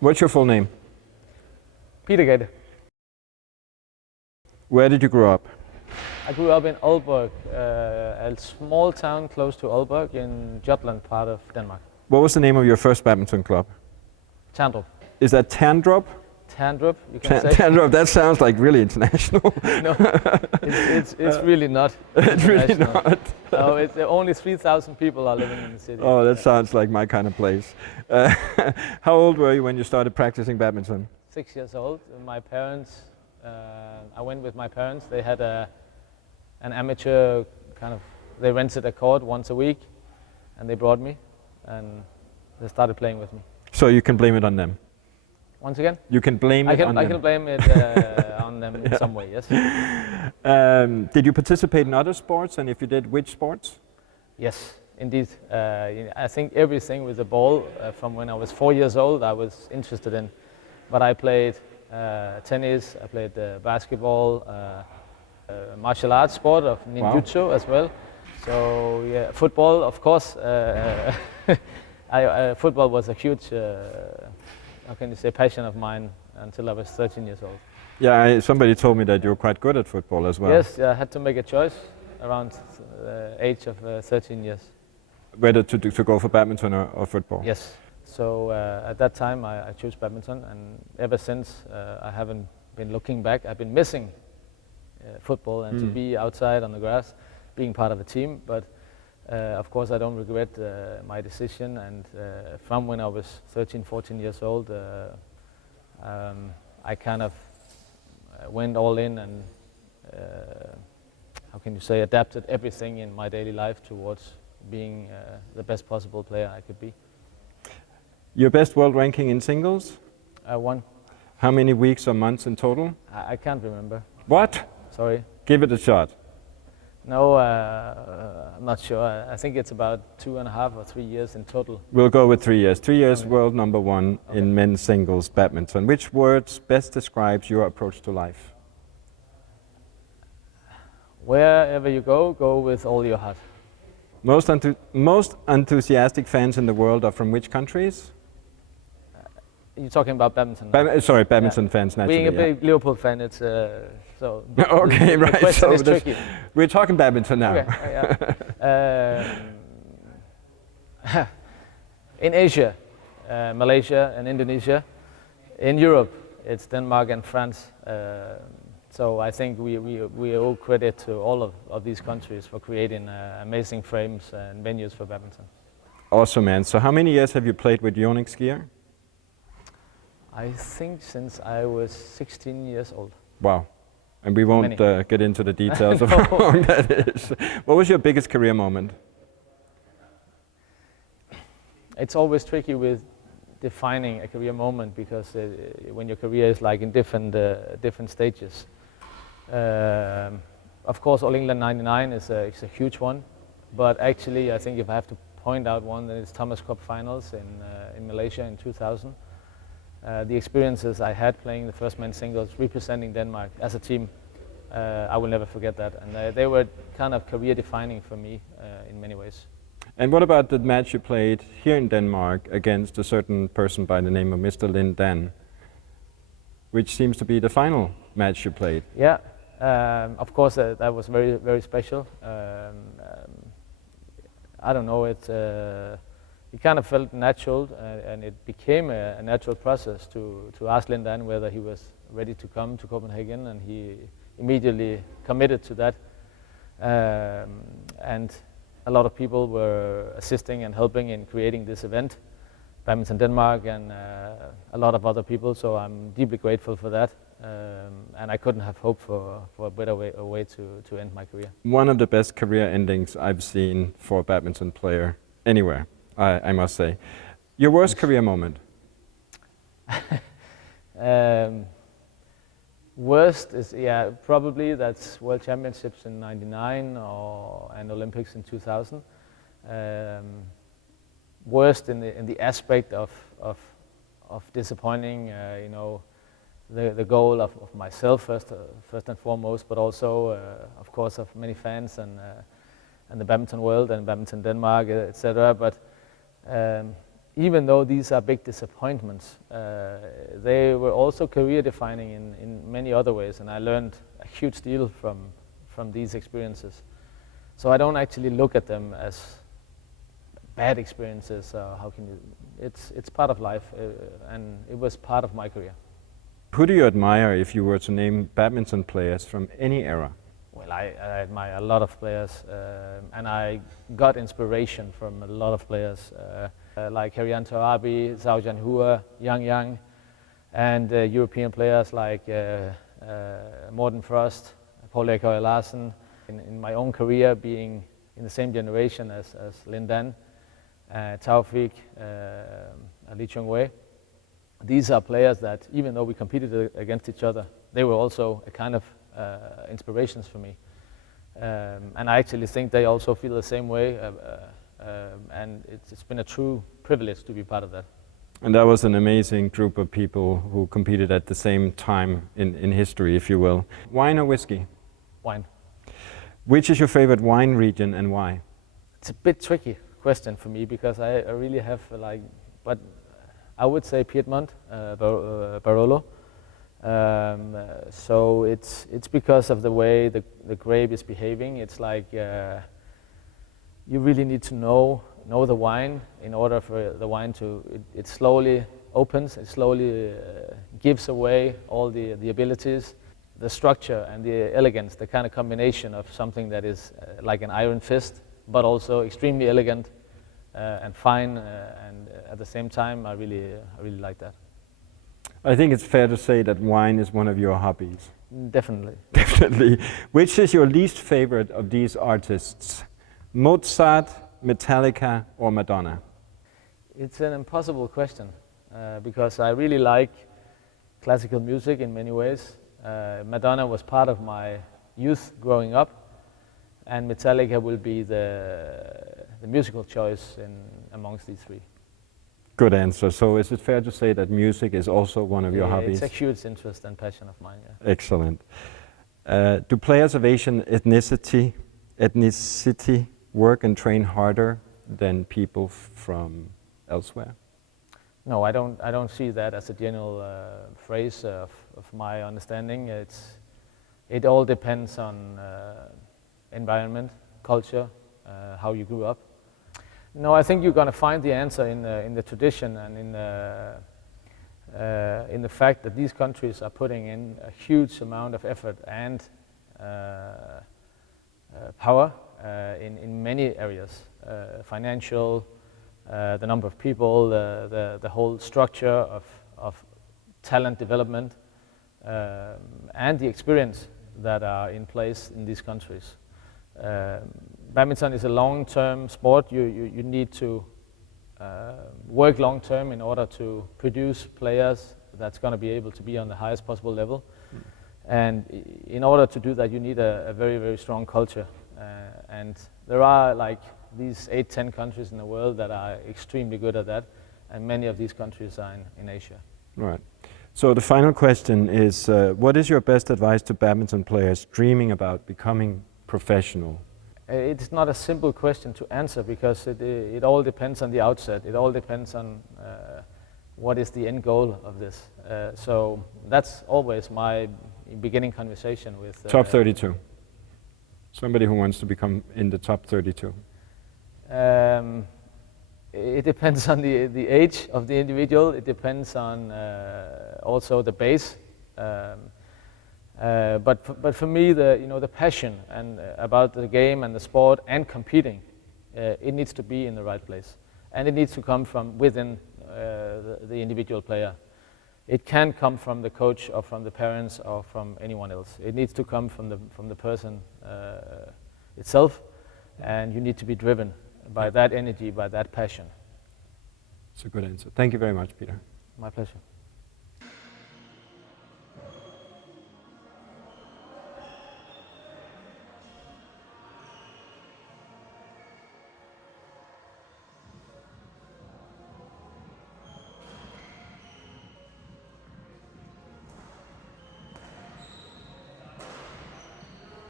What's your full name? Peter Gade. Where did you grow up? I grew up in Aalborg, a small town close to Aalborg in Jutland part of Denmark. What was the name of your first badminton club? Tandrup. Is that Tandrup? Tandrup, you can say. Tandrup, that sounds like really international. No, it's really not. It's really not. No, it's only 3,000 people are living in the city. Oh, that sounds like my kind of place. How old were you when you started practicing badminton? 6 years old. My parents, I went with my parents. They had an amateur they rented a court once a week and they brought me and they started playing with me. So you can blame it on them? Once again? You can blame it on them? I can blame it on them in some way, yes. Did you participate in other sports, and if you did, which sports? Yes, indeed. I think everything with the ball from when I was 4 years old I was interested in. But I played tennis, I played basketball, martial arts sport of ninjutsu as well. So yeah, football, of course. Football was a huge how can you say, passion of mine until I was 13 years old. Yeah, somebody told me that you were quite good at football as well. Yes, I had to make a choice around the age of 13 years. Whether to go for badminton or football? Yes. So at that time I chose badminton, and ever since I haven't been looking back. I've been missing football and to be outside on the grass, being part of a team, but of course, I don't regret my decision, and from when I was 13, 14 years old, I kind of went all in and, how can you say, adapted everything in my daily life towards being the best possible player I could be. Your best world ranking in singles? 1. How many weeks or months in total? I can't remember. What? Sorry. Give it a shot. No, I'm not sure. I think it's about 2.5 or 3 years in total. We'll go with 3 years. 3 years world number 1 in men's singles badminton. Which words best describes your approach to life? Wherever you go with all your heart. Most enthusiastic fans in the world are from which countries? You're talking about badminton? Badminton fans naturally. Being a big Liverpool fan, it's so. Okay, the right. question So is tricky. We're talking badminton now. Okay, in Asia, Malaysia and Indonesia. In Europe, it's Denmark and France. So I think we owe credit to all of these countries for creating amazing frames and venues for badminton. Awesome, man. So how many years have you played with Yonex gear? I think since I was 16 years old. Wow. And we won't get into the details of how long that is. What was your biggest career moment? It's always tricky with defining a career moment because when your career is like in different stages. Of course, All England '99 is a huge one, but actually I think if I have to point out one, then it's Thomas Cup finals in Malaysia in 2000. The experiences I had playing the first men's singles, representing Denmark as a team, I will never forget that. And they were kind of career defining for me in many ways. And what about the match you played here in Denmark against a certain person by the name of Mr. Lin Dan, which seems to be the final match you played? Yeah, of course that was very, very special. I don't know, it kind of felt natural, and it became a natural process to ask Lin Dan whether he was ready to come to Copenhagen, and he immediately committed to that. And a lot of people were assisting and helping in creating this event, Badminton Denmark and a lot of other people, so I'm deeply grateful for that. And I couldn't have hoped for a better way to end my career. One of the best career endings I've seen for a badminton player anywhere, I must say. Your worst career moment? Worst is, yeah, probably that's World Championships in '99 and Olympics in 2000. Worst in the aspect of disappointing, you know, the goal of myself first and foremost, but also, of course, of many fans and the badminton world and badminton Denmark, etc. But even though these are big disappointments, they were also career defining in many other ways, and I learned a huge deal from these experiences. So I don't actually look at them as bad experiences. How can you? It's part of life, and it was part of my career. Who do you admire if you were to name badminton players from any era? Well, I admire a lot of players, and I got inspiration from a lot of players, like Herian Torabi, Zhao Jianhua, Yang, and European players like Morten Frost, Paul Erik Larsen. In my own career, being in the same generation as Lin Dan, Taufik, Lee Chong Wei, these are players that, even though we competed against each other, they were also a kind of inspirations for me. And I actually think they also feel the same way, and it's been a true privilege to be part of that. And that was an amazing group of people who competed at the same time in history, if you will. Wine or whiskey? Wine. Which is your favorite wine region and why? It's a bit tricky question for me because I really have but I would say Piedmont, Barolo. So it's because of the way the grape is behaving. It's like you really need to know the wine in order for the wine to, it slowly opens, it slowly gives away all the abilities, the structure and the elegance, the kind of combination of something that is like an iron fist, but also extremely elegant and fine, and at the same time, I really like that. I think it's fair to say that wine is one of your hobbies. Definitely. Definitely. Which is your least favorite of these artists? Mozart, Metallica, or Madonna? It's an impossible question because I really like classical music in many ways. Madonna was part of my youth growing up, and Metallica will be the musical choice amongst these three. Good answer. So is it fair to say that music is also one of your hobbies? It's a huge interest and passion of mine, yeah. Excellent. Do players of Asian ethnicity work and train harder than people from elsewhere? No, I don't see that as a general phrase of my understanding. It all depends on environment, culture, how you grew up. No, I think you're going to find the answer in the tradition and in the fact that these countries are putting in a huge amount of effort and power in many areas, financial, the number of people, the whole structure of talent development, and the experience that are in place in these countries. Badminton is a long-term sport. You need to work long-term in order to produce players that's going to be able to be on the highest possible level. And in order to do that, you need a very, very strong culture. And there are like these 8-10 countries in the world that are extremely good at that, and many of these countries are in Asia. Right. So the final question is, what is your best advice to badminton players dreaming about becoming professional? It's not a simple question to answer because it all depends on the outset. It all depends on what is the end goal of this. So that's always my beginning conversation with... top 32. Somebody who wants to become in the top 32. It depends on the age of the individual. It depends on also the base. But for me, the passion and about the game and the sport and competing, it needs to be in the right place, and it needs to come from within the individual player. It can't come from the coach or from the parents or from anyone else. It needs to come from the person itself, and you need to be driven by that energy, by that passion. It's a good answer. Thank you very much, Peter. My pleasure.